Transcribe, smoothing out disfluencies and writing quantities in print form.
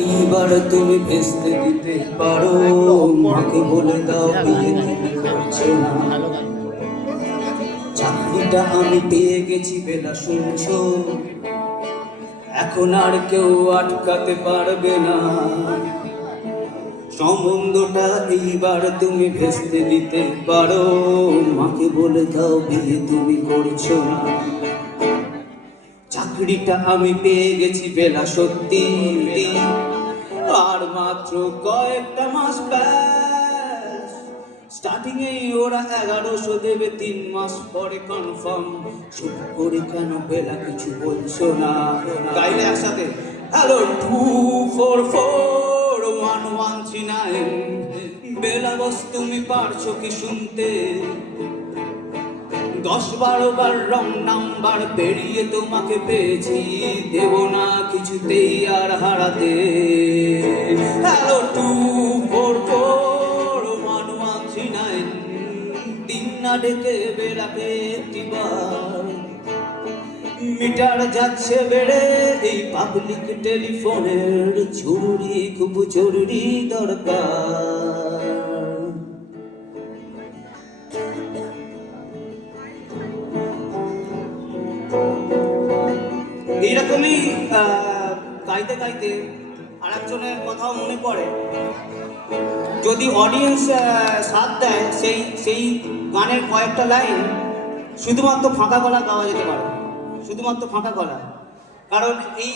এইবার তুমি ভেস্তে দিতে পারো, মাকে বলে দাও বিয়ে তুমি করছো না। চাকরিটা আমি পেয়ে গেছি বেলা শুনছো, এখন আর কেউ আটকাতে পারবে না। সম্বন্ধটা এইবার তুমি ভেস্তে দিতে পারো, মাকে বলে দাও বিয়ে তুমি করছো না। চাকরিটা আমি পেয়ে গেছি বেলা সত্যি, আর মাত্র কয়েকটা মাস ব্যাস। স্টার্টিং এ ওরা 1100 দেবে, 3 মাস পরে কনফার্ম। শুট করে কেন বেলা কিছু বলছো না? গাইলে একসাথে হ্যালো 2441139। বেলা বস তুমি পারছো কি শুনতে? 10-12 বার রং নাম্বার পেরিয়ে তোমাকে পেয়েছি, দেব না কিছুতেই আর হারাতে। হ্যালো 2441139। দিন না ডেকে বেড়াবে একটিবার, মিটার যাচ্ছে বেড়ে এই পাবলিক টেলিফোনের, জরুরি খুব জরুরি দরকার। এইরকমই গাইতে গাইতে আর একজনের কথাও মনে পড়ে। যদি অডিয়েন্স সাথ দেয়, সেই গানের কয়েকটা লাইন শুধুমাত্র ফাঁকা গলা গাওয়া যেতে পারে, শুধুমাত্র ফাঁকা গলা। কারণ এই